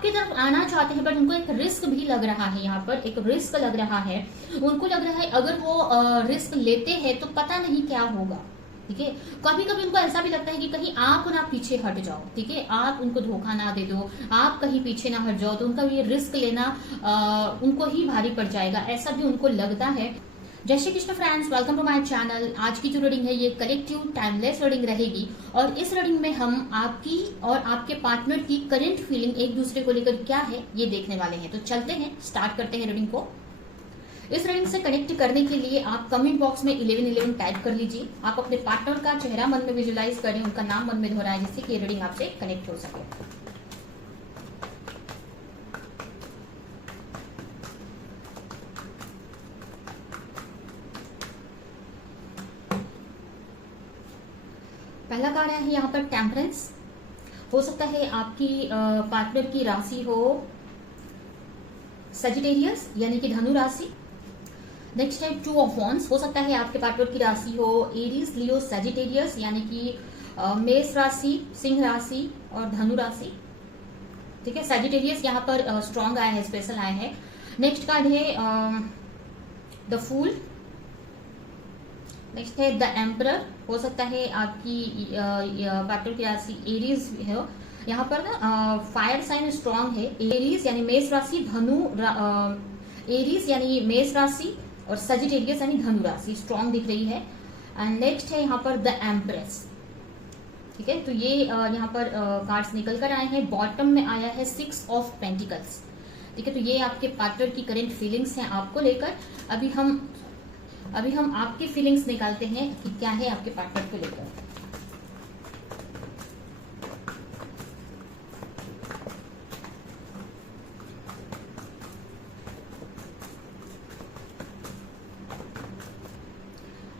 आपकी तरफ आना चाहते हैं, बट उनको एक रिस्क भी लग रहा है, यहाँ पर एक रिस्क लग रहा है। उनको लग रहा है अगर वो रिस्क लेते हैं तो पता नहीं क्या होगा, ठीक है। कभी कभी उनको ऐसा भी लगता है कि कहीं आप ना पीछे हट जाओ, ठीक है, आप उनको धोखा ना दे दो, आप कहीं पीछे ना हट जाओ, तो उनका ये रिस्क लेना उनको ही भारी पड़ जाएगा, ऐसा भी उनको लगता है। जय Shri Krishna friends, welcome to my channel. आज की जो रीडिंग है ये कलेक्टिव टाइमलेस रीडिंग रहेगी, और इस रीडिंग में हम आपकी और आपके पार्टनर की करंट फीलिंग एक दूसरे को लेकर क्या है ये देखने वाले हैं। तो चलते हैं, स्टार्ट करते हैं रीडिंग को। इस रीडिंग से कनेक्ट करने के लिए आप कमेंट बॉक्स में 1111 टाइप कर लीजिए। आप अपने पार्टनर का चेहरा मन में विजुलाइज करें, उनका नाम मन में दोहराएं, जिससे कि रीडिंग आपसे कनेक्ट हो सके। पहला कार्ड है यहाँ पर टेम्परेंस। हो सकता है आपकी पार्टनर की राशि हो सजिटेरियस यानी कि धनु राशि। नेक्स्ट है टू ऑफ वॉन्ड्स। हो सकता है आपके पार्टनर की राशि हो एरीज, लियो, सजिटेरियस यानी कि मेष राशि, सिंह राशि और धनु राशि, ठीक है। सजिटेरियस यहाँ पर स्ट्रॉन्ग आया है, स्पेशल आया है। नेक्स्ट कार्ड है द फूल। नेक्स्ट है द एम्परर। हो सकता है आपकी पार्टनर की राशि एरीज है। यहाँ पर ना फायर साइन स्ट्रॉन्ग है। एरीज यानी मेष राशि, एरीज यानी मेष राशि और सजिटेरियस यानी धनु राशि स्ट्रॉन्ग दिख रही है। एंड नेक्स्ट है यहाँ पर द एम्प्रेस, ठीक है। तो ये यहाँ पर कार्ड्स निकल कर आए हैं। बॉटम में आया है 6 ऑफ पेंटिकल्स, ठीक है। तो ये आपके पार्टनर की करंट फीलिंग्स हैं आपको लेकर। अभी हम आपकी फीलिंग्स निकालते हैं कि क्या है आपके पार्टनर को लेकर।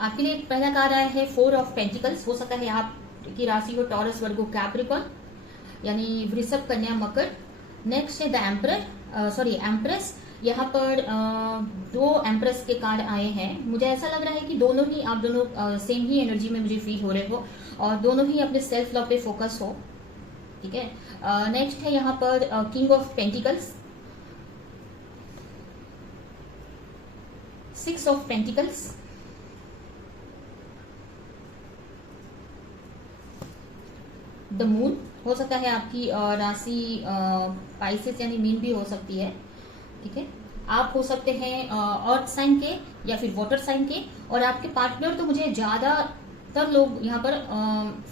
आपके लिए पहला कार्ड आया है 4 ऑफ पेंटिकल्स। हो सकता है आपकी राशि हो टॉरस, वर्गो, कैप्रिकॉर्न यानी वृषभ, कन्या, मकर। नेक्स्ट है द एम्प्रेस। यहाँ पर 2 एम्प्रेस के कार्ड आए हैं। मुझे ऐसा लग रहा है कि आप दोनों सेम ही एनर्जी में मुझे फील हो रहे हो और दोनों ही अपने सेल्फ लव पे फोकस हो, ठीक है। नेक्स्ट है यहाँ पर king of pentacles, 6 of pentacles, the moon. हो सकता है आपकी राशि पाइसेस यानी मीन भी हो सकती है, ठीक है। आप हो सकते हैं अर्थ साइन के या फिर वाटर साइन के, और आपके पार्टनर तो मुझे ज्यादातर लोग यहाँ पर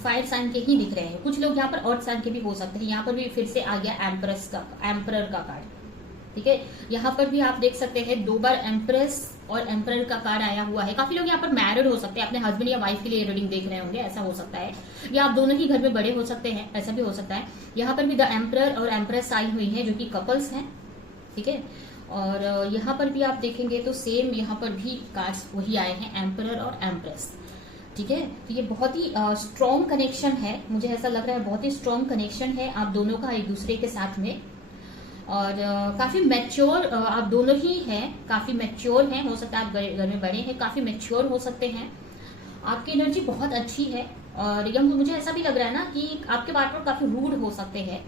फायर साइन के ही दिख रहे हैं। कुछ लोग यहाँ पर अर्थ साइन के भी हो सकते हैं। यहाँ पर भी फिर से आ गया एम्परर का कार्ड, ठीक है। यहाँ पर भी आप देख सकते हैं 2 बार एम्प्रेस और एम्परर का कार्ड आया हुआ है। काफी लोग यहाँ पर मैरिड हो सकते हैं, अपने हस्बैंड या वाइफ के लिए रीडिंग देख रहे होंगे, ऐसा हो सकता है। या आप दोनों ही घर में बड़े हो सकते हैं, ऐसा भी हो सकता है। यहाँ पर भी द एम्परर और एम्प्रेस आई हुई है जो कि कपल्स हैं, ठीक है। और यहाँ पर भी आप देखेंगे तो सेम यहाँ पर भी कार्ड्स वही आए हैं, एम्परर और एम्प्रेस, ठीक है। तो ये बहुत ही स्ट्रॉन्ग कनेक्शन है, मुझे ऐसा लग रहा है बहुत ही स्ट्रॉन्ग कनेक्शन है आप दोनों का एक दूसरे के साथ में। और काफी मैच्योर आप दोनों ही हैं, काफी मैच्योर हैं। हो सकता है आप घर में बड़े हैं, काफी मैच्योर हो सकते हैं। आपकी एनर्जी बहुत अच्छी है। और यह मुझे ऐसा भी लग रहा है ना कि आपके पार्टनर काफी रूड हो सकते हैं,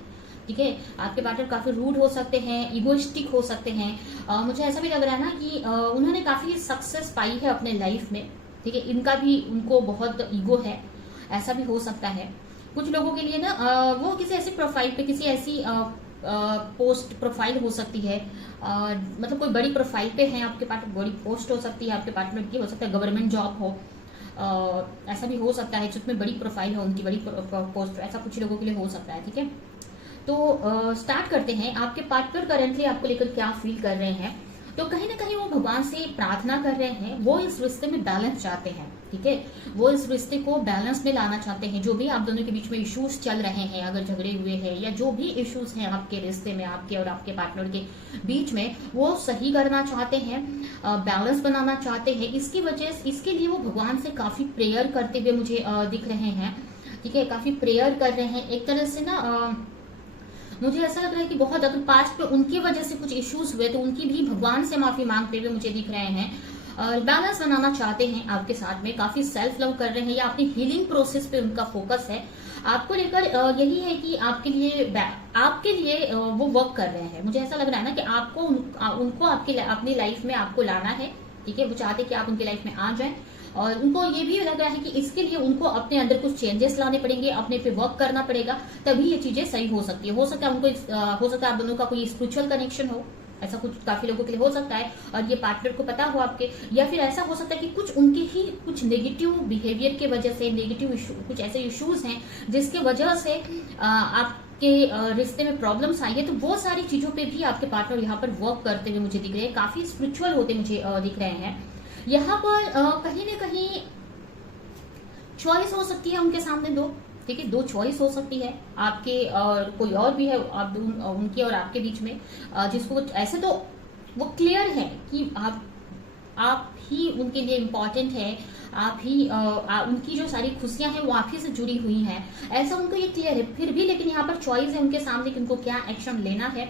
ठीक है। आपके पार्टनर काफी रूड हो सकते हैं, इगोइस्टिक हो सकते हैं। मुझे ऐसा भी लग रहा है ना कि उन्होंने काफी सक्सेस पाई है अपने लाइफ में, ठीक है। उनको बहुत ईगो है, ऐसा भी हो सकता है। कुछ लोगों के लिए ना वो किसी ऐसी प्रोफाइल पे, किसी ऐसी पोस्ट प्रोफाइल हो सकती है, मतलब कोई बड़ी प्रोफाइल पे है आपके पार्टनर, बड़ी पोस्ट हो सकती है आपके पार्टनर की, हो सकता है गवर्नमेंट जॉब हो, ऐसा भी हो सकता है जिसमें बड़ी प्रोफाइल हो उनकी, बड़ी पोस्ट, ऐसा कुछ लोगों के लिए हो सकता है, ठीक है। तो स्टार्ट करते हैं। आपके पार्टनर करंटली आपको लेकर क्या फील कर रहे हैं। तो कहीं ना कहीं वो भगवान से प्रार्थना कर रहे हैं, वो इस रिश्ते में बैलेंस चाहते हैं, ठीक है। वो इस रिश्ते को बैलेंस में लाना चाहते हैं। जो भी आप दोनों के बीच में इश्यूज चल रहे हैं, अगर झगड़े हुए हैं या जो भी इश्यूज हैं आपके रिश्ते में, आपके और आपके पार्टनर के बीच में, वो सही करना चाहते हैं, बैलेंस बनाना चाहते हैं। इसके लिए वो भगवान से काफी प्रेयर करते हुए मुझे दिख रहे हैं, ठीक है। काफी प्रेयर कर रहे हैं एक तरह से ना। मुझे ऐसा लग रहा है कि बहुत अगर पास्ट पे उनकी वजह से कुछ इश्यूज हुए तो उनकी भी भगवान से माफी मांगते हुए मुझे दिख रहे हैं। बैलेंस बनाना चाहते हैं आपके साथ में, काफी सेल्फ लव कर रहे हैं या अपनी हीलिंग प्रोसेस पे उनका फोकस है। आपको लेकर यही है कि आपके लिए वो वर्क कर रहे हैं। मुझे ऐसा लग रहा है ना कि आपको उनको अपनी लाइफ में आपको लाना है, ठीक है। वो चाहते हैं कि आप उनकी लाइफ में आ जाएं, और उनको ये भी लग रहा है कि इसके लिए उनको अपने अंदर कुछ चेंजेस लाने पड़ेंगे, अपने पे वर्क करना पड़ेगा, तभी ये चीजें सही हो सकती है। हो सकता है हो सकता है आप दोनों का कोई स्पिरिचुअल कनेक्शन हो, ऐसा कुछ काफी लोगों के लिए हो सकता है, और ये पार्टनर को पता हो आपके। या फिर ऐसा हो सकता है कि कुछ उनके ही कुछ नेगेटिव बिहेवियर के वजह से, नेगेटिव कुछ ऐसे इश्यूज हैं जिसके वजह से आपके रिश्ते में प्रॉब्लम्स आई है। तो वो सारी चीजों पे भी आपके पार्टनर यहाँ पर वर्क करते हुए मुझे दिख रहे हैं, काफी स्पिरिचुअल होते मुझे दिख रहे हैं। यहाँ पर कहीं ना कहीं चॉइस हो सकती है उनके सामने दो, ठीक है। दो चॉइस हो सकती है आपके और कोई और भी है, उनकी और आपके बीच में, जिसको ऐसे तो वो क्लियर है कि आप ही उनके लिए इम्पोर्टेंट है, आप ही उनकी जो सारी खुशियां हैं वो आप ही से जुड़ी हुई हैं, ऐसा उनको ये क्लियर है। फिर भी लेकिन यहाँ पर चॉइस है उनके सामने कि उनको क्या एक्शन लेना है।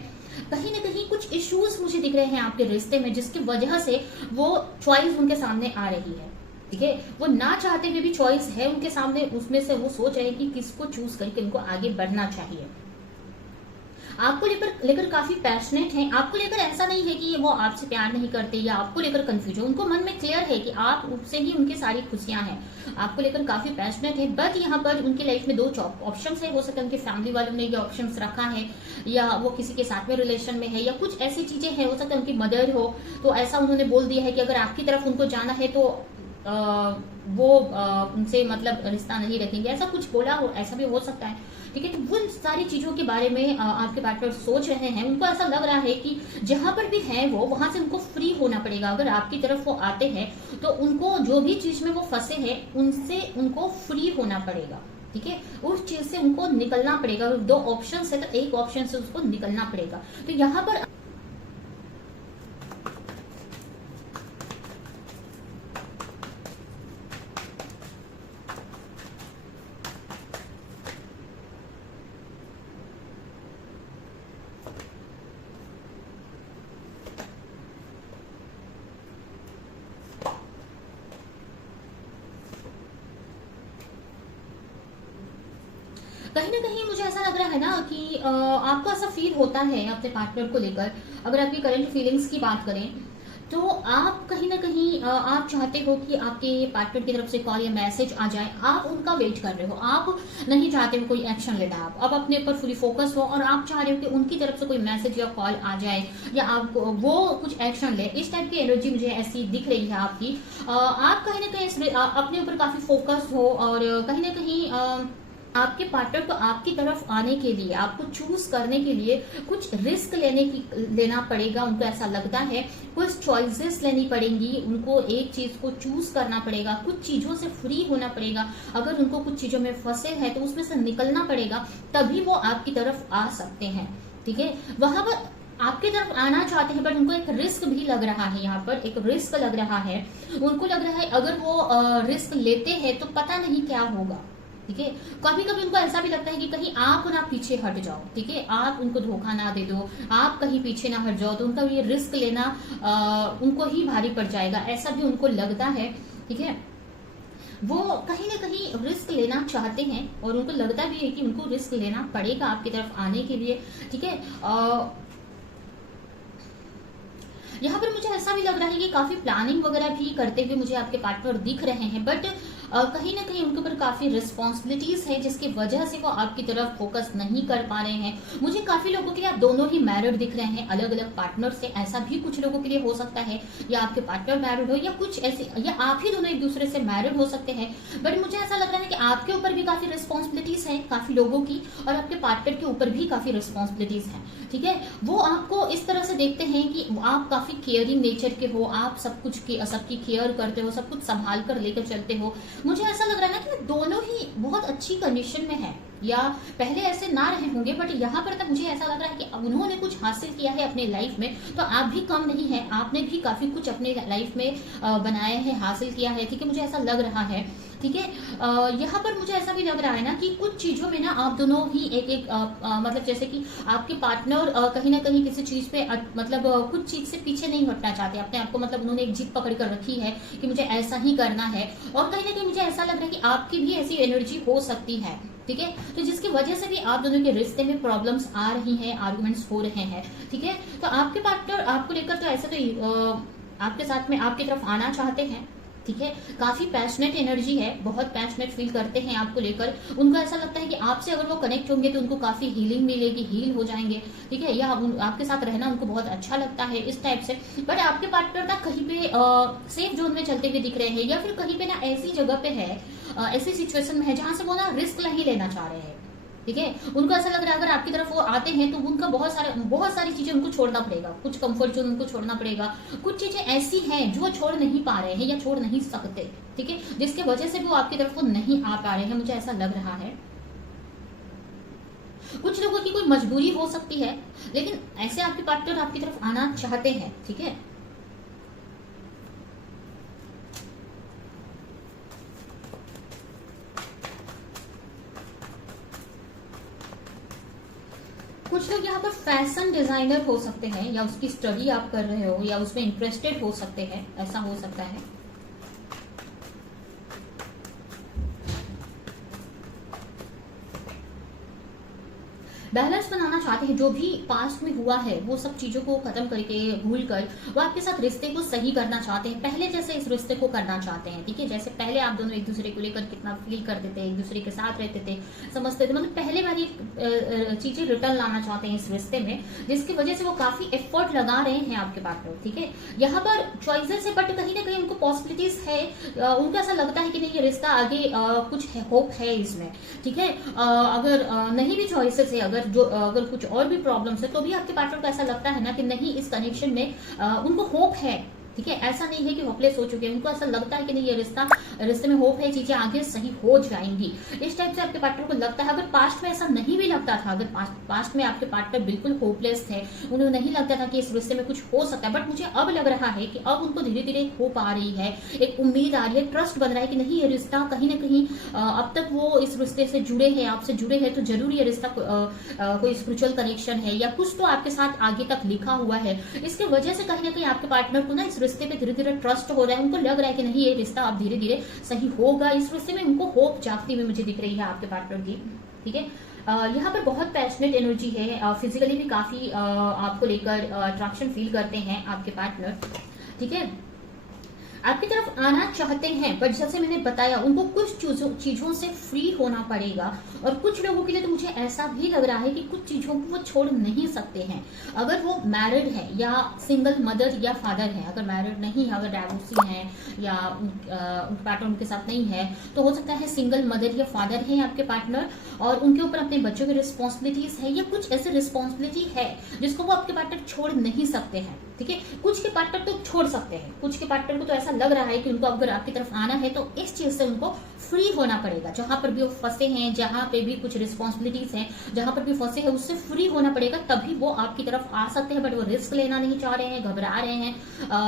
कहीं ना कहीं कुछ इश्यूज मुझे दिख रहे हैं आपके रिश्ते में, जिसकी वजह से वो चॉइस उनके सामने आ रही है, ठीक है। वो ना चाहते हुए भी चॉइस है उनके सामने, उसमें से वो सोच रहे हैं कि किसको चूज करके उनको आगे बढ़ना चाहिए। आपको लेकर काफी पैशनेट हैं। आपको लेकर ऐसा नहीं है कि वो आपसे प्यार नहीं करते या आपको लेकर कंफ्यूज है, उनको मन में क्लियर है कि आप उससे ही उनकी सारी खुशियां हैं, आपको लेकर काफी पैशनेट है। बट यहाँ पर उनकी लाइफ में दो ऑप्शन है, हो सकता है उनकी फैमिली वालों ने ये ऑप्शन रखा है, या वो किसी के साथ में रिलेशन में है, या कुछ ऐसी चीजें हैं, हो सकता है उनकी मदर हो, तो ऐसा उन्होंने बोल दिया है कि अगर आपकी तरफ उनको जाना है तो वो उनसे मतलब रिश्ता नहीं रखेंगे, ऐसा कुछ बोला हो, ऐसा भी हो सकता है, ठीक है। तो उन सारी चीजों के बारे में आपके पार्टनर सोच रहे हैं। उनको ऐसा लग रहा है कि जहां पर भी है वो, वहां से उनको फ्री होना पड़ेगा। अगर आपकी तरफ वो आते हैं तो उनको जो भी चीज में वो फंसे हैं उनसे उनको फ्री होना पड़ेगा, ठीक है। उस चीज से उनको निकलना पड़ेगा। दो ऑप्शन है तो एक ऑप्शन से उसको निकलना पड़ेगा। तो यहाँ पर कहीं ना कहीं मुझे ऐसा लग रहा है ना कि आपको ऐसा फील होता है अपने पार्टनर को लेकर। अगर आपकी करंट फीलिंग्स की बात करें तो आप कहीं ना कहीं आप चाहते हो कि आपके पार्टनर की तरफ से कॉल या मैसेज आ जाए, आप उनका वेट कर रहे हो, आप नहीं चाहते हो कोई एक्शन लेना, आप अपने ऊपर फुली फोकस हो और आप चाह रहे हो कि उनकी तरफ से कोई मैसेज या कॉल आ जाए या आप वो कुछ एक्शन ले। इस टाइप की एनर्जी मुझे ऐसी दिख रही है आपकी। आप कहीं ना कहीं अपने ऊपर काफी फोकस हो और कहीं ना कहीं आपके पार्टनर को आपकी तरफ आने के लिए, आपको चूज करने के लिए कुछ रिस्क लेना पड़ेगा। उनको ऐसा लगता है कुछ चॉइसेस लेनी पड़ेंगी, उनको एक चीज को चूज करना पड़ेगा, कुछ चीजों से फ्री होना पड़ेगा। अगर उनको कुछ चीजों में फंसे हैं तो उसमें से निकलना पड़ेगा, तभी वो आपकी तरफ आ सकते हैं, ठीक है। वहां पर आपकी तरफ आना चाहते हैं बट उनको एक रिस्क भी लग रहा है, यहाँ पर एक रिस्क लग रहा है। उनको लग रहा है अगर वो रिस्क लेते हैं तो पता नहीं क्या होगा, ठीक है। कभी कभी उनको ऐसा भी लगता है कि कहीं आप ना पीछे हट जाओ, ठीक है, आप उनको धोखा ना दे दो, आप कहीं पीछे ना हट जाओ, तो उनका ये रिस्क लेना उनको ही भारी पड़ जाएगा, ऐसा भी उनको लगता है, ठीक है। वो कहीं ना कहीं रिस्क लेना चाहते हैं और उनको लगता भी है कि उनको रिस्क लेना पड़ेगा आपकी तरफ आने के लिए, ठीक है। यहाँ पर मुझे ऐसा भी लग रहा है कि काफी प्लानिंग वगैरह भी करते हुए मुझे आपके पार्टनर दिख रहे हैं, बट कहीं ना कहीं उनके ऊपर काफी रिस्पॉन्सिबिलिटीज है जिसकी वजह से वो आपकी तरफ फोकस नहीं कर पा रहे हैं। मुझे काफी लोगों के लिए आप दोनों ही मैरिड दिख रहे हैं, अलग अलग पार्टनर से, ऐसा भी कुछ लोगों के लिए हो सकता है, या आपके पार्टनर मैरिड हो या कुछ ऐसे, या आप ही दोनों एक दूसरे से मैरिड हो सकते हैं। बट मुझे ऐसा लग रहा है कि आपके ऊपर भी काफी रिस्पॉन्सिबिलिटीज है काफी लोगों की, और आपके पार्टनर के ऊपर भी काफी रिस्पॉन्सिबिलिटीज है, ठीक है। वो आपको इस तरह से देखते हैं कि आप काफी केयरिंग नेचर के हो, आप सबकी केयर करते हो, सब कुछ संभाल कर लेकर चलते हो। मुझे ऐसा लग रहा है ना कि दोनों ही बहुत अच्छी कंडीशन में है, या पहले ऐसे ना रहे होंगे, बट यहाँ पर तक मुझे ऐसा लग रहा है कि उन्होंने कुछ हासिल किया है अपने लाइफ में, तो आप भी कम नहीं है, आपने भी काफी कुछ अपने लाइफ में बनाया है, हासिल किया है, ठीक है। मुझे ऐसा लग रहा है, ठीक है। यहाँ पर मुझे ऐसा भी लग रहा है ना कि कुछ चीजों में ना आप दोनों ही एक मतलब जैसे कि आपके पार्टनर कहीं ना कहीं किसी चीज पे मतलब कुछ चीज से पीछे नहीं हटना चाहते अपने आप को, मतलब उन्होंने एक जिद पकड़ कर रखी है कि मुझे ऐसा ही करना है, और कहीं ना कहीं मुझे ऐसा लग रहा है कि आपकी भी ऐसी एनर्जी हो सकती है, ठीक है। तो जिसकी वजह से भी आप दोनों के रिश्ते में प्रॉब्लम्स आ रही हैं, आर्गुमेंट्स हो रहे हैं, ठीक है। तो आपके पार्टनर आपको लेकर तो ऐसा तो आपके साथ में आपकी तरफ आना चाहते हैं, ठीक है। काफी पैशनेट एनर्जी है, बहुत पैशनेट फील करते हैं आपको लेकर। उनको ऐसा लगता है कि आपसे अगर वो कनेक्ट होंगे तो उनको काफी हीलिंग मिलेगी, हील हो जाएंगे, ठीक है। या आपके साथ रहना उनको बहुत अच्छा लगता है इस टाइप से। बट आपके पार्टनर ना कहीं पे सेफ जोन में चलते हुए दिख रहे हैं, या फिर कहीं पे ना ऐसी जगह पे है, ऐसी सिचुएशन में है जहां से वो ना रिस्क नहीं लेना चाह रहे हैं, ठीक है। उनको ऐसा लग रहा है अगर आपकी तरफ वो आते हैं तो उनका बहुत सारी चीजें उनको छोड़ना पड़ेगा, कुछ कंफर्ट जोन उनको छोड़ना पड़ेगा, कुछ चीजें ऐसी हैं जो छोड़ नहीं पा रहे हैं या छोड़ नहीं सकते, ठीक है, जिसके वजह से भी वो आपकी तरफ वो नहीं आ पा रहे हैं, मुझे ऐसा लग रहा है। कुछ लोगों की कोई मजबूरी हो सकती है, लेकिन ऐसे आपके पार्टनर आपकी तरफ आना चाहते हैं, ठीक है। कुछ लोग यहाँ पर फैशन डिजाइनर हो सकते हैं, या उसकी स्टडी आप कर रहे हो या उसमें इंटरेस्टेड हो सकते हैं, ऐसा हो सकता है। बैलेंस बनाना चाहते हैं, जो भी पास्ट में हुआ है वो सब चीजों को खत्म करके भूल कर वो आपके साथ रिश्ते को सही करना चाहते हैं, पहले जैसे इस रिश्ते को करना चाहते हैं, ठीक है। जैसे पहले आप दोनों एक दूसरे को लेकर कितना फील करते थे, एक दूसरे के साथ रहते थे, समझते थे, मतलब पहले वाली चीजें रिटर्न लाना चाहते हैं इस रिश्ते में, जिसकी वजह से वो काफी एफर्ट लगा रहे हैं आपके पार्टनर, ठीक है। यहाँ पर चॉइसेस है, बट कहीं ना कहीं उनको पॉसिबिलिटीज है, उनको ऐसा लगता है कि नहीं ये रिश्ता आगे कुछ होप है इसमें, ठीक है। अगर नहीं भी चॉइसेस है, अगर कुछ और भी प्रॉब्लम्स है, तो भी आपके पार्टनर को ऐसा लगता है ना कि नहीं इस कनेक्शन में उनको होप है, ठीक है। ऐसा नहीं है कि होपलेस हो चुके हैं, उनको ऐसा लगता है कि नहीं ये रिश्ते में होप है, चीजें आगे सही हो जाएंगी, इस टाइप से आपके पार्टनर को लगता है। अगर पास्ट में ऐसा नहीं भी लगता था, अगर पास्ट में आपके पार्टनर बिल्कुल होपलेस थे, उन्हें नहीं लगता था कि इस रिश्ते में कुछ हो सकता है, बट मुझे अब लग रहा है कि अब उनको धीरे धीरे होप आ रही है, एक उम्मीद आ रही है, ट्रस्ट बन रहा है कि नहीं ये रिश्ता कहीं ना कहीं अब तक वो इस रिश्ते से जुड़े हैं, आपसे जुड़े हैं, तो जरूर ये रिश्ता कोई स्पिरिचुअल कनेक्शन है या कुछ तो आपके साथ आगे तक लिखा हुआ है। इसके वजह से कहीं ना कहीं आपके पार्टनर को ना इस रिश्ते पे धीरे धीरे ट्रस्ट हो रहा है, उनको लग रहा है कि नहीं ये रिश्ता अब धीरे धीरे सही होगा, इस रिश्ते में उनको होप जागती हुई मुझे दिख रही है आपके पार्टनर की, ठीक है। यहाँ पर बहुत पैशनेट एनर्जी है, फिजिकली भी काफी आपको लेकर अट्रैक्शन फील करते हैं आपके पार्टनर, ठीक है। आपकी तरफ आना चाहते हैं, बट जैसे मैंने बताया उनको कुछ चीजों से फ्री होना पड़ेगा, और कुछ लोगों के लिए तो मुझे ऐसा भी लग रहा है कि कुछ चीजों को वो छोड़ नहीं सकते हैं। अगर वो मैरिड है या सिंगल मदर या फादर है, अगर मैरिड नहीं है, अगर डाइवोर्सी है या उनके पार्टनर उनके साथ नहीं है, तो हो सकता है सिंगल मदर या फादर है आपके पार्टनर, और उनके ऊपर अपने बच्चों की रिस्पॉन्सिबिलिटीज है, या कुछ ऐसी रिस्पॉन्सिबिलिटी है जिसको वो आपके पार्टनर छोड़ नहीं सकते हैं, ठीक है। कुछ के पार्टनर तो छोड़ सकते हैं, कुछ के पार्टनर को तो ऐसा लग रहा है कि उनको अगर आपकी तरफ आना है तो इस चीज से उनको फ्री होना पड़ेगा, जहां पर भी वो फंसे हैं, जहां पे भी कुछ रिस्पॉन्सिबिलिटीज हैं, जहां पर भी फंसे हैं उससे फ्री होना पड़ेगा, तभी वो आपकी तरफ आ सकते हैं। बट वो रिस्क लेना नहीं चाह रहे हैं, घबरा रहे हैं,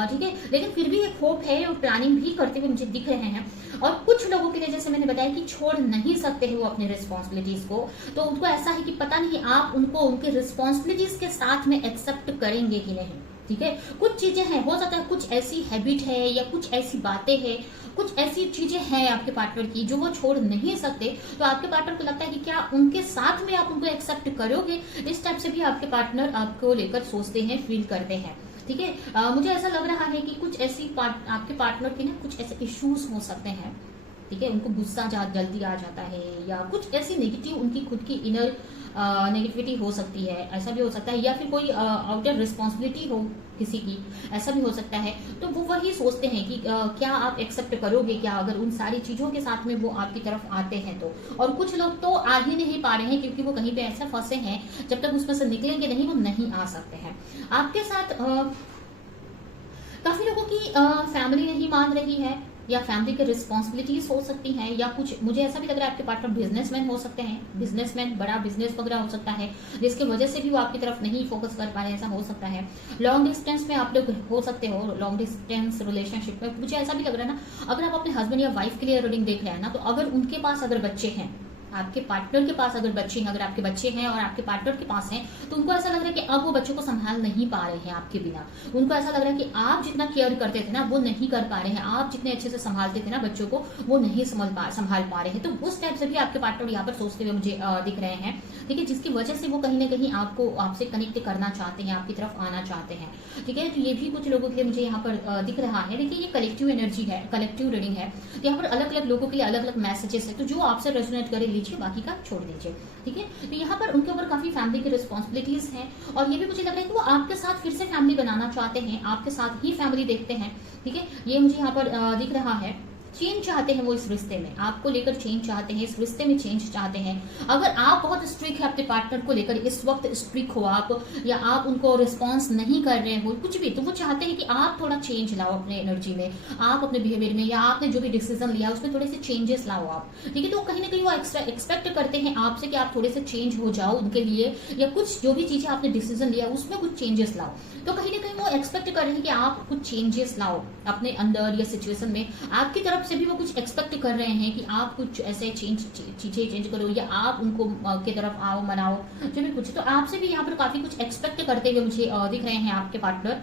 ठीक है, लेकिन फिर भी एक होप है और प्लानिंग भी करते हुए मुझे दिख रहे हैं। और कुछ लोगों के लिए जैसे मैंने बताया कि छोड़ नहीं सकते हैं वो अपने रिस्पॉन्सिबिलिटीज को, तो उनको ऐसा है कि पता नहीं आप उनको उनके रिस्पॉन्सिबिलिटीज के साथ में एक्सेप्ट करेंगे कि नहीं, ठीक है। कुछ चीजें हैं, हो सकता है कुछ ऐसी हैबिट है या कुछ ऐसी बातें हैं, कुछ ऐसी चीजें हैं आपके पार्टनर की जो वो छोड़ नहीं सकते, तो आपके पार्टनर को लगता है कि क्या उनके साथ में आप उनको एक्सेप्ट करोगे, इस टाइप से भी आपके पार्टनर आपको लेकर सोचते हैं, फील करते हैं, ठीक है। मुझे ऐसा लग रहा है कि कुछ ऐसी आपके पार्टनर के ना कुछ ऐसे इश्यूज हो सकते हैं, ठीक है। उनको गुस्सा जल्दी आ जाता है, या कुछ ऐसी नेगेटिव उनकी खुद की इनर नेगेटिविटी हो सकती है, ऐसा भी हो सकता है, या फिर कोई आउटर रिस्पॉन्सिबिलिटी हो किसी की, ऐसा भी हो सकता है। तो वो वही सोचते हैं कि क्या आप एक्सेप्ट करोगे क्या, अगर उन सारी चीजों के साथ में वो आपकी तरफ आते हैं तो। और कुछ लोग तो आ ही नहीं पा रहे हैं क्योंकि वो कहीं पे ऐसा फंसे हैं, जब तक उसमें से निकलेंगे नहीं वो नहीं आ सकते हैं आपके साथ। काफी लोगों की फैमिली नहीं मान रही है, या फैमिली के रिस्पॉन्सिबिलिटीज हो सकती हैं, या कुछ मुझे ऐसा भी लग रहा है आपके पार्टनर बिजनेसमैन हो सकते हैं, बिजनेसमैन बड़ा बिजनेस वगैरह हो सकता है, जिसकी वजह से भी वो आपकी तरफ नहीं फोकस कर पा रहे हैं, ऐसा हो सकता है। लॉन्ग डिस्टेंस में आप लोग हो सकते हो, लॉन्ग डिस्टेंस रिलेशनशिप में मुझे ऐसा भी लग रहा है ना, अगर आप अपने हस्बैंड या वाइफ के लिए रीडिंग देख रहे हैं ना, तो अगर उनके पास अगर बच्चे हैं, आपके पार्टनर के पास अगर बच्चे हैं, अगर आपके बच्चे हैं और आपके पार्टनर के पास हैं, तो उनको ऐसा लग रहा है कि अब वो बच्चों को संभाल नहीं पा रहे हैं आपके बिना। उनको ऐसा लग रहा है कि आप जितना केयर करते थे ना वो नहीं कर पा रहे हैं, आप जितने अच्छे से संभालते थे ना बच्चों को वो नहीं संभाल पा रहे हैं। तो उस टाइप से भी आपके पार्टनर यहाँ पर सोचते हुए मुझे दिख रहे हैं, ठीक है, जिसकी वजह से वो कहीं ना कहीं आपसे कनेक्ट करना चाहते हैं, आपकी तरफ आना चाहते हैं, ठीक है। तो ये भी कुछ लोगों के लिए मुझे यहाँ पर दिख रहा है। देखिए, ये कलेक्टिव एनर्जी है, कलेक्टिव रीडिंग है, तो यहाँ पर अलग अलग लोगों के लिए अलग अलग मैसेजेस है, तो जो आपसे रेजोनेट करे लीजिए, बाकी का छोड़ दीजिए, ठीक है। तो यहाँ पर उनके ऊपर काफी फैमिली की रिस्पॉन्सिबिलिटीज हैं, और ये भी मुझे लग रहा है कि वो आपके साथ फिर से फैमिली बनाना चाहते हैं, आपके साथ ही फैमिली देखते हैं, ठीक है। ये मुझे यहाँ पर दिख रहा है। चेंज चाहते हैं वो इस रिश्ते में, आपको लेकर चेंज चाहते हैं, इस रिश्ते में चेंज चाहते हैं। अगर आप बहुत स्ट्रिक्ट है अपने पार्टनर को लेकर, इस वक्त स्ट्रिक्ट हो आप, या आप उनको रिस्पॉन्स नहीं कर रहे हो कुछ भी, तो वो चाहते हैं कि आप थोड़ा चेंज लाओ अपने एनर्जी में, आप अपने बिहेवियर में, या आपने जो भी डिसीजन लिया उसमें थोड़े से चेंजेस लाओ आप, ठीक है। तो कहीं ना कहीं वो एक्सपेक्ट करते हैं आपसे कि आप थोड़े से चेंज हो जाओ उनके लिए, या कुछ जो भी चीजें आपने डिसीजन लिया उसमें कुछ चेंजेस लाओ। तो कहीं ना कहीं वो एक्सपेक्ट कर रहे हैं कि आप कुछ चेंजेस लाओ अपने अंदर या सिचुएशन में, आपकी तरफ से भी वो कुछ एक्सपेक्ट कर रहे हैं कि आप कुछ ऐसे चीजें चेंज करो, या आप उनको की तरफ आओ, मनाओ, जो भी कुछ। तो आपसे भी यहाँ पर काफी कुछ एक्सपेक्ट करते हुए मुझे दिख रहे हैं आपके पार्टनर।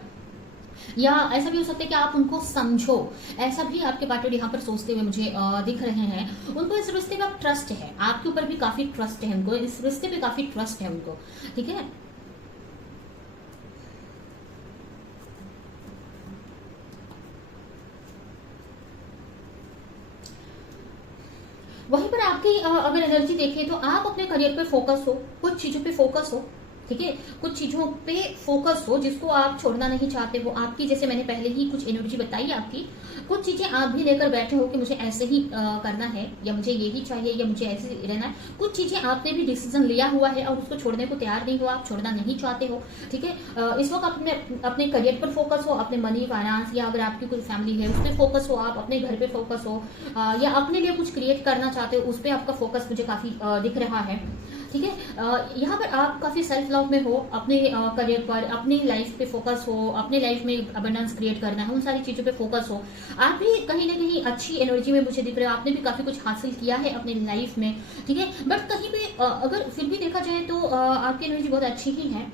या ऐसा भी हो सकता है कि आप उनको समझो, ऐसा भी आपके पार्टनर यहाँ पर सोचते हुए मुझे दिख रहे हैं। उनको इस रिश्ते में ट्रस्ट है, आपके ऊपर भी काफी ट्रस्ट है उनको, इस रिश्ते पे काफी ट्रस्ट है उनको, ठीक है। वहीं पर आपकी अगर एनर्जी देखें तो आप अपने करियर पे फोकस हो, कुछ चीजों पे फोकस हो, ठीक है, कुछ चीजों पे फोकस हो जिसको आप छोड़ना नहीं चाहते हो। आपकी, जैसे मैंने पहले ही कुछ एनर्जी बताई आपकी, कुछ चीजें आप भी लेकर बैठे हो कि मुझे ऐसे ही करना है, या मुझे यही चाहिए, या मुझे ऐसे रहना है। कुछ चीजें आपने भी डिसीजन लिया हुआ है और उसको छोड़ने को तैयार नहीं हो, आप छोड़ना नहीं चाहते हो, ठीक है। इस वक्त अपने करियर पर फोकस हो, अपने मनी फाइनेंस, या अगर आपकी कोई फैमिली है उस पर फोकस हो, आप अपने घर पे फोकस हो, या अपने लिए कुछ क्रिएट करना चाहते हो, उस पर आपका फोकस मुझे काफी दिख रहा है, ठीक है। यहाँ पर आप काफी सेल्फ लव में हो, अपने करियर पर, अपनी लाइफ पे फोकस हो, अपने लाइफ में अबंडेंस क्रिएट करना है, उन सारी चीजों पे फोकस हो। आप भी कहीं ना कहीं अच्छी एनर्जी में मुझे दिख रहे हो, आपने भी काफी कुछ हासिल किया है अपनी लाइफ में, ठीक है। बट कहीं भी अगर फिर भी देखा जाए तो आपकी एनर्जी बहुत अच्छी ही है।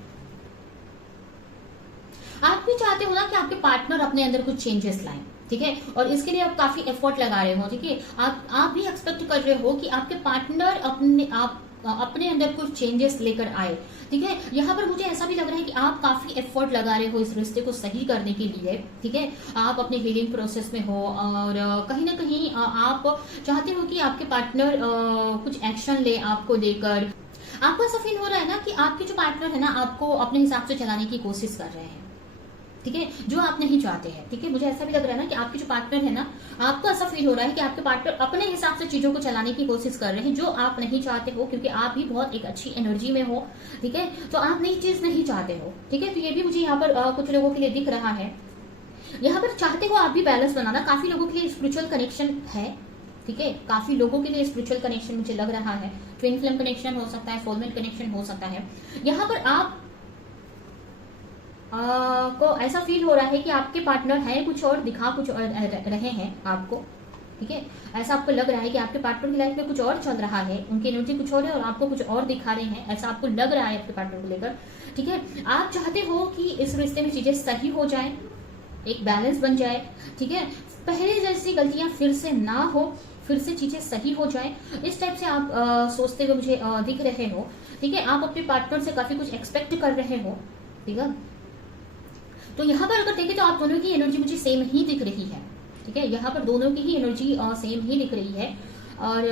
आप भी चाहते हो ना कि आपके पार्टनर अपने अंदर कुछ चेंजेस लाएं, ठीक है, और इसके लिए आप काफी एफर्ट लगा रहे हो, ठीक है। आप भी एक्सपेक्ट कर रहे हो कि आपके पार्टनर अपने अंदर कुछ चेंजेस लेकर आए, ठीक है। यहाँ पर मुझे ऐसा भी लग रहा है कि आप काफी एफर्ट लगा रहे हो इस रिश्ते को सही करने के लिए, ठीक है। आप अपने हीलिंग प्रोसेस में हो, और कहीं ना कहीं आप चाहते हो कि आपके पार्टनर कुछ एक्शन ले आपको लेकर। आपको ऐसा फील हो रहा है ना कि आपके जो पार्टनर है ना आपको अपने हिसाब से चलाने की कोशिश कर रहे हैं, ठीक है, जो आप नहीं चाहते हैं, ठीक है। मुझे ऐसा भी लग रहा है ना कि आपके जो पार्टनर है ना, आपको ऐसा फील हो रहा है कि आपके पार्टनर अपने हिसाब से चीजों को चलाने की कोशिश कर रहे हैं, जो आप नहीं चाहते हो, क्योंकि आप भी बहुत एक अच्छी एनर्जी में हो, ठीक है। तो आप नई चीज नहीं चाहते हो, ठीक है। तो ये भी मुझे यहाँ पर कुछ लोगों के लिए दिख रहा है। यहाँ पर चाहते हो आप भी बैलेंस बनाना, काफी लोगों के लिए स्पिरिचुअल कनेक्शन है, ठीक है, काफी लोगों के लिए स्पिरिचुअल कनेक्शन मुझे लग रहा है। ट्विन फ्लेम कनेक्शन हो सकता है, सोलमेट कनेक्शन हो सकता है। यहाँ पर आप को ऐसा फील हो रहा है कि आपके पार्टनर है कुछ और, दिखा कुछ और रहे हैं आपको, ठीक है। ऐसा आपको लग रहा है कि आपके पार्टनर की लाइफ में कुछ और चल रहा है, उनकी एनर्जी कुछ और है और आपको कुछ और दिखा रहे हैं, ऐसा आपको लग रहा है आपके पार्टनर को लेकर, ठीक है। आप चाहते हो कि इस रिश्ते में चीजें सही हो जाए, एक बैलेंस बन जाए, ठीक है, पहले जैसी गलतियां फिर से ना हो, फिर से चीजें सही हो जाए, इस टाइप से आप सोचते हुए मुझे दिख रहे हो, ठीक है। आप अपने पार्टनर से काफी कुछ एक्सपेक्ट कर रहे हो, ठीक है। तो यहाँ पर अगर देखें तो आप दोनों की एनर्जी मुझे सेम ही दिख रही है, ठीक है। यहाँ पर दोनों की ही एनर्जी सेम ही दिख रही है, और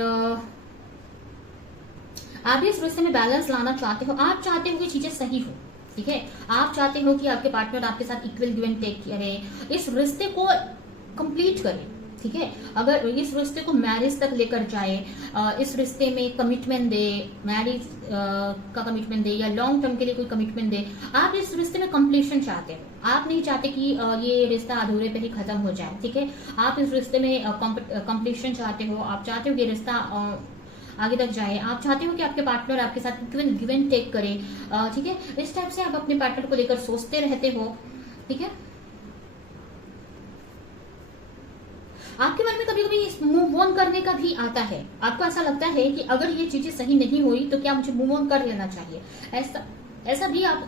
आप भी इस रिश्ते में बैलेंस लाना चाहते हो। आप चाहते हो कि चीजें सही हो, ठीक है। आप चाहते हो कि आपके पार्टनर आपके साथ इक्वल गिव एंड टेक करे, इस रिश्ते को कंप्लीट करे, ठीक है। अगर इस रिश्ते को मैरिज तक लेकर जाए, इस रिश्ते में कमिटमेंट दे, मैरिज का कमिटमेंट दे, या लॉन्ग टर्म के लिए कोई कमिटमेंट दे। आप इस रिश्ते में कंप्लीशन चाहते हो, आप नहीं चाहते कि ये रिश्ता अधूरे पे ही खत्म हो जाए, ठीक है। आप इस रिश्ते में कंप्लीशन चाहते हो, आप चाहते हो कि रिश्ता आगे तक जाए, आप चाहते हो कि आपके पार्टनर आपके साथ गिव एंड टेक करे, ठीक है। इस टाइप से आप अपने पार्टनर को लेकर सोचते रहते हो, ठीक है। आपके मन में कभी कभी मूव ऑन करने का भी आता है। आपको ऐसा लगता है कि अगर ये चीजें सही नहीं हुई तो क्या मुझे मूव ऑन कर लेना चाहिए, ऐसा ऐसा भी आप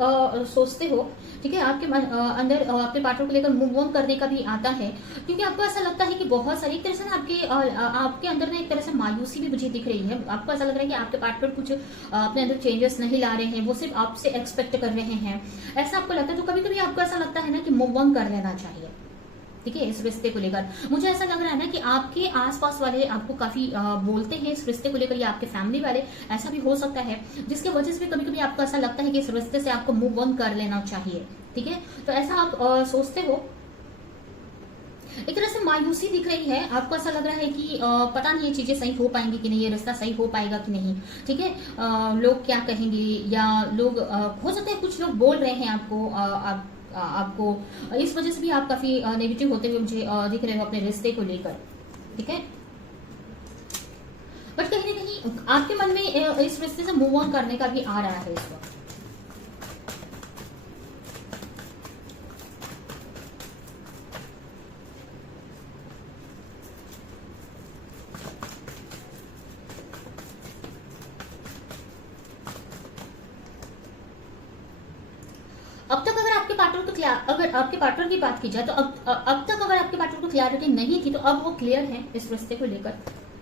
सोचते हो। ठीक है, आपके अंदर अपने पार्टनर को लेकर मूव ऑन करने का भी आता है, क्योंकि आपको ऐसा लगता है कि बहुत सारी एक तरह से ना आपके अंदर ना एक तरह से मायूसी भी मुझे दिख रही है। आपको ऐसा लग रहा है कि आपके पार्टनर कुछ अपने अंदर चेंजेस नहीं ला रहे हैं, वो सिर्फ आपसे एक्सपेक्ट कर रहे हैं, ऐसा आपको लगता है। तो कभी कभी आपको ऐसा लगता है ना कि मूव ऑन कर लेना चाहिए। ठीक है, इस रिश्ते को लेकर मुझे ऐसा लग रहा है ना कि आपके आसपास वाले आपको काफी बोलते हैं इस रिश्ते को लेकर, या आपके फैमिली वाले, ऐसा भी हो सकता है, जिसके वजह से कभी कभी आपको ऐसा लगता है कि इस रिश्ते से आपको मूव ऑन कर लेना चाहिए। ठीक है, तो ऐसा आप सोचते हो। एक तरह से मायूसी दिख रही है, आपको ऐसा लग रहा है कि पता नहीं ये चीजें सही हो पाएंगी कि नहीं, ये रिश्ता सही हो पाएगा कि नहीं। ठीक है, लोग क्या कहेंगे, या लोग हो सकता है कुछ लोग बोल रहे हैं आपको इस वजह से भी आप काफी नेगेटिव होते हुए मुझे दिख रहे हो अपने रिश्ते को लेकर। ठीक है, बट कहीं ना कहीं आपके मन में इस रिश्ते से मूव ऑन करने का भी आ रहा है इस वक्त। अब तक अगर आपके पार्टनर को अगर आपके पार्टनर की बात की जाए तो अब तक अगर आपके पार्टनर को क्लैरिटी नहीं थी, तो अब वो क्लियर है इस रिश्ते को लेकर।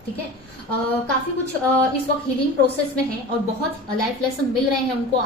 ठीक है, काफी कुछ इस वक्त हीलिंग प्रोसेस में है और बहुत लाइफ लेसन मिल रहे हैं उनको।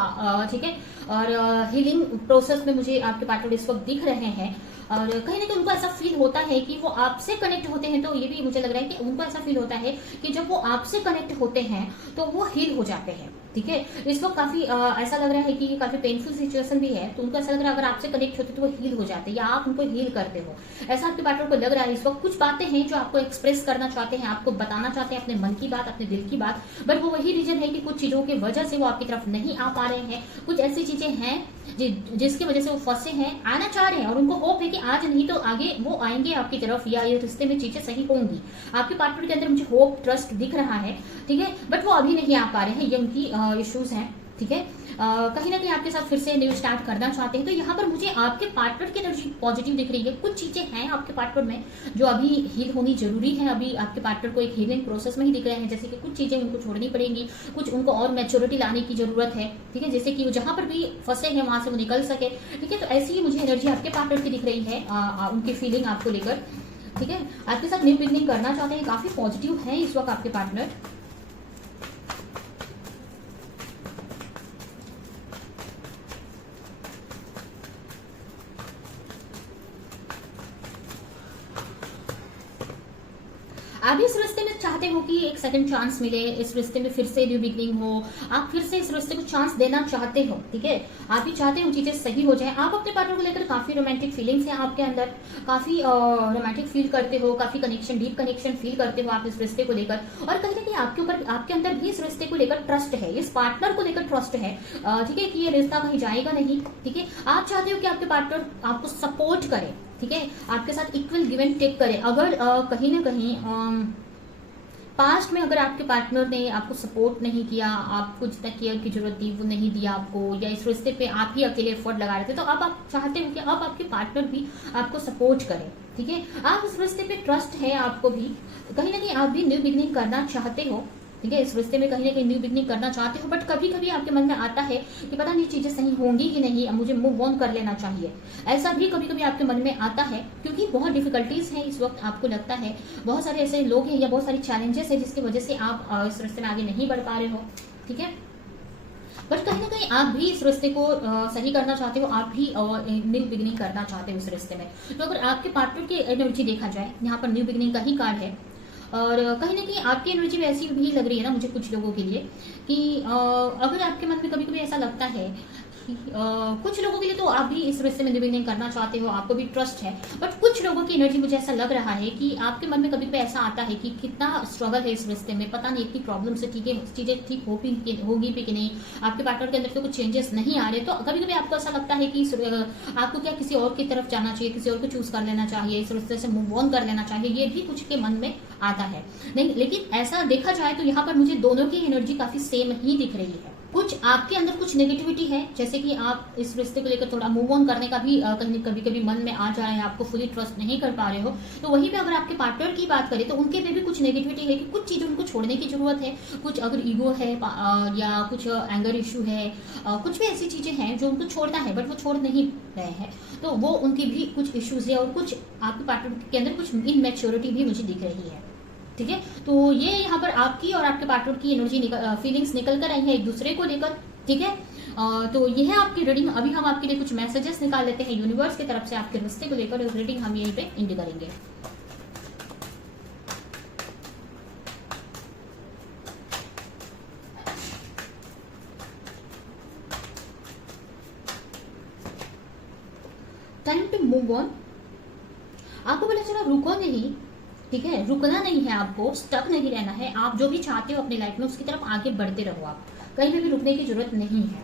ठीक है, और हीलिंग प्रोसेस में मुझे आपके पार्टनर इस वक्त दिख रहे हैं, और कहीं ना कहीं उनको ऐसा फील होता है कि वो आपसे कनेक्ट होते हैं। तो ये भी मुझे लग रहा है कि उनको ऐसा फील होता है कि जब वो आपसे कनेक्ट होते हैं तो वो हील हो जाते हैं। ठीक है, इस वक्त काफी ऐसा लग रहा है कि काफी पेनफुल सिचुएशन भी है, तो उनको ऐसा लग रहा है अगर आपसे कनेक्ट होते तो वो हील हो जाते हैं, या आप उनको हील करते हो, ऐसा आपके पार्टनर को लग रहा है इस वक्त। कुछ बातें हैं जो आपको एक्सप्रेस करना चाहते हैं, आपको बताना चाहते हैं अपने मन की बात, अपने दिल की बात, बट वो वही रीजन है कि कुछ चीजों की वजह से वो आपकी तरफ नहीं आ पा रहे हैं। कुछ ऐसी चीजें हैं जिसकी वजह से वो फंसे हैं, आना चाह रहे हैं, और उनको होप है कि आज नहीं तो आगे वो आएंगे आपकी तरफ, या ये रिश्ते में चीजें सही होंगी। आपके पार्टनर के अंदर मुझे होप, ट्रस्ट दिख रहा है। ठीक है, बट वो अभी नहीं आ पा रहे हैं, ये उनकी इश्यूज हैं। ठीक है, कहीं ना कहीं आपके साथ फिर से न्यू स्टार्ट करना चाहते हैं। तो यहाँ पर मुझे आपके पार्टनर की एनर्जी पॉजिटिव दिख रही है। कुछ चीजें हैं आपके पार्टनर में जो अभी हील होनी जरूरी है। अभी आपके पार्टनर को एक हीलिंग प्रोसेस में ही दिख रहे हैं, जैसे कि कुछ चीजें उनको छोड़नी पड़ेंगी, कुछ उनको और मैच्योरिटी लाने की जरूरत है। ठीक है, जैसे कि जहां पर भी फंसे हैं वहां से वो निकल सके। ठीक है, तो ऐसी ही मुझे एनर्जी आपके पार्टनर की दिख रही है, उनकी फीलिंग आपको लेकर। ठीक है, आपके साथ न्यू बिगनिंग करना चाहते हैं, काफी पॉजिटिव है इस वक्त आपके पार्टनर। आप इस रिश्ते में चाहते हो कि एक सेकंड चांस मिले, इस रिश्ते में फिर से न्यू बिगनिंग हो, आप फिर से इस रिश्ते को चांस देना चाहते हो। ठीक है, आप ही चाहते हो चीजें सही हो जाए। आप अपने पार्टनर को लेकर काफी रोमांटिक फीलिंग्स हैं आपके अंदर, काफी रोमांटिक फील करते हो, काफी कनेक्शन, डीप कनेक्शन फील करते हो आप इस रिश्ते को लेकर। और कहीं ना कहीं आपके ऊपर, आपके अंदर भी इस रिश्ते को लेकर ट्रस्ट है, इस पार्टनर को लेकर ट्रस्ट है। ठीक है, कि ये रिश्ता कहीं जाएगा नहीं। ठीक है, आप चाहते हो कि आपके पार्टनर आपको सपोर्ट करे। ठीक है, आपके साथ इक्वल गिव एंड टेक करे। अगर कहीं ना कहीं पास्ट में अगर आपके पार्टनर ने आपको सपोर्ट नहीं किया, आपको जितना केयर की जरूरत थी वो नहीं दिया आपको, या इस रिश्ते पे आप ही अकेले एफर्ट लगा रहे थे, तो अब आप चाहते हो कि अब आपके पार्टनर भी आपको सपोर्ट करे। ठीक है, आप इस रिश्ते पे ट्रस्ट है आपको भी, कहीं ना कहीं आप भी न्यू बिगनिंग करना चाहते हो। ठीक है, इस रिश्ते में कहीं ना कहीं न्यू बिगनिंग करना चाहते हो, बट कभी कभी आपके मन में आता है कि पता नहीं चीजें सही होंगी कि नहीं, अब मुझे मूव ऑन कर लेना चाहिए। ऐसा भी कभी कभी आपके मन में आता है, क्योंकि बहुत डिफिकल्टीज हैं इस वक्त। आपको लगता है बहुत सारे ऐसे लोग हैं या बहुत सारी चैलेंजेस है जिसकी वजह से आप इस रिश्ते में आगे नहीं बढ़ पा रहे हो। ठीक है, बट कहीं ना कहीं आप भी इस रिश्ते को सही करना चाहते हो, आप भी न्यू बिगनिंग करना चाहते हो इस रिश्ते में। तो अगर आपके पार्टनर की एनर्जी देखा जाए, यहाँ पर न्यू बिगनिंग का ही कार्ड है, और कहीं ना कहीं आपकी एनर्जी भी ऐसी भी लग रही है ना मुझे कुछ लोगों के लिए, कि अगर आपके मन में कभी कभी ऐसा लगता है कि कुछ लोगों के लिए तो आप भी इस रिश्ते में बिगनिंग करना चाहते हो, आपको भी ट्रस्ट है, बट कुछ लोगों की एनर्जी मुझे ऐसा लग रहा है कि आपके मन में कभी कभी ऐसा आता है कि कितना स्ट्रगल है इस रिश्ते में, पता नहीं इतनी प्रॉब्लम से ठीक है चीजें ठीक होगी भी कि नहीं, आपके पार्टनर के अंदर तो कुछ चेंजेस नहीं आ रहे। तो कभी कभी आपको ऐसा लगता है कि आपको क्या किसी और की तरफ जाना चाहिए, किसी और को चूज कर लेना चाहिए, इस रिश्ते से मूव ऑन कर लेना चाहिए, ये भी कुछ के मन में आता है। नहीं, लेकिन ऐसा देखा जाए तो यहाँ पर मुझे दोनों की एनर्जी काफी सेम ही दिख रही है। कुछ आपके अंदर कुछ नेगेटिविटी है, जैसे कि आप इस रिश्ते को लेकर थोड़ा मूव ऑन करने का भी कहीं कभी कभी मन में आ जा रहा है, आपको फुली ट्रस्ट नहीं कर पा रहे हो। तो वहीं पे अगर आपके पार्टनर की बात करें तो उनके पे भी कुछ नेगेटिविटी है कि कुछ चीज़ें उनको छोड़ने की जरूरत है। कुछ अगर ईगो है या कुछ एंगर इशू है, कुछ भी ऐसी चीज़ें हैं जो उनको छोड़ना है बट वो छोड़ नहीं रहे हैं, तो वो उनकी भी कुछ इश्यूज है और कुछ आपके पार्टनर के अंदर कुछ इनमेच्योरिटी भी मुझे दिख रही है। ठीक है, तो ये यहाँ पर आपकी और आपके पार्टनर की एनर्जी फीलिंग्स निकल कर आई है एक दूसरे को लेकर। ठीक है, तो ये है आपकी रीडिंग। अभी हम आपके लिए कुछ मैसेजेस निकाल लेते हैं यूनिवर्स की तरफ से आपके रिश्ते को लेकर। रीडिंग हम यहीं पे एंड करेंगे। Time to move on. आपको बोला चला रुको नहीं, ठीक है, रुकना नहीं है, आपको स्टक नहीं रहना है। आप जो भी चाहते हो अपनी लाइफ में उसकी तरफ आगे बढ़ते रहो, आप कहीं पे भी रुकने की जरूरत नहीं है।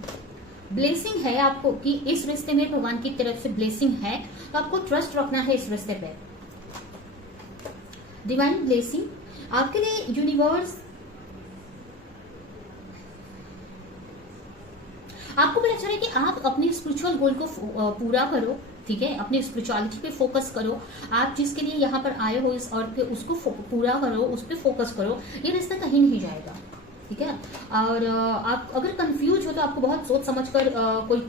ब्लेसिंग है आपको कि इस रिश्ते में भगवान की तरफ से ब्लेसिंग है, तो आपको ट्रस्ट रखना है इस रिश्ते पे। डिवाइन ब्लेसिंग आपके लिए यूनिवर्स आपको भी अच्छा है कि आप अपनी स्पिरिचुअल गोल को पूरा करो। ठीक है, अपनी स्पिरिचुअलिटी पे फोकस करो। आप जिसके लिए यहाँ पर आए हो इस अर्थ पे उसको पूरा करो, उस पर फोकस करो। ये रिश्ता कहीं नहीं जाएगा। ठीक है, और आप अगर कंफ्यूज हो तो आपको बहुत सोच समझकर कोई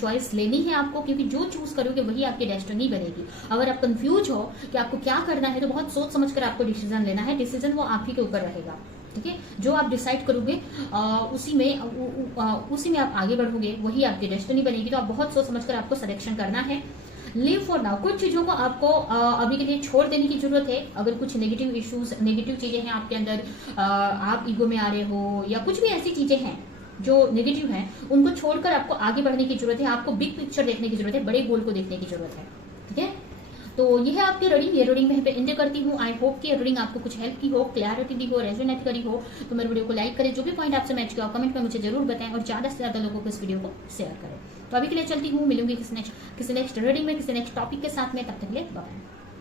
चॉइस लेनी है आपको, क्योंकि जो चूज करोगे वही आपकी डेस्टिनी बनेगी। अगर आप कंफ्यूज हो कि आपको क्या करना है तो बहुत सोच समझकर आपको डिसीजन लेना है। डिसीजन वो आप ही के ऊपर रहेगा। ठीक है, जो आप डिसाइड करोगे उसी में आप आगे बढ़ोगे, वही आपकी डेस्टिनी बनेगी। तो आप बहुत सोच समझकर आपको सिलेक्शन करना है। लिव फॉर नाउ, कुछ चीजों को आपको अभी के लिए छोड़ देने की जरूरत है। अगर कुछ नेगेटिव चीजें हैं आपके अंदर, आप ईगो में आ रहे हो या कुछ भी ऐसी चीजें हैं जो नेगेटिव हैं, उनको छोड़कर आपको आगे बढ़ने की जरूरत है। आपको बिग पिक्चर देखने की जरूरत है, बड़े गोल को देखने की जरूरत है। ठीक है, तो ये है आपकी रीडिंग। ये रीडिंग मैं एंड करती हूँ। आई होप कि रीडिंग आपको कुछ हेल्प की हो, क्लैरिटी दी हो, रेजोनेट करी हो। तो मेरे वीडियो को लाइक करें, जो भी पॉइंट आपसे मैच किया कमेंट में मुझे जरूर बताएं और ज्यादा से ज्यादा लोगों को इस वीडियो को शेयर करें। तो अभी के लिए चलती हूँ, मिलूंगी किसी नेक्स्ट रीडिंग में, किसी नेक्स्ट टॉपिक के साथ में। तब तक के लिए बाय।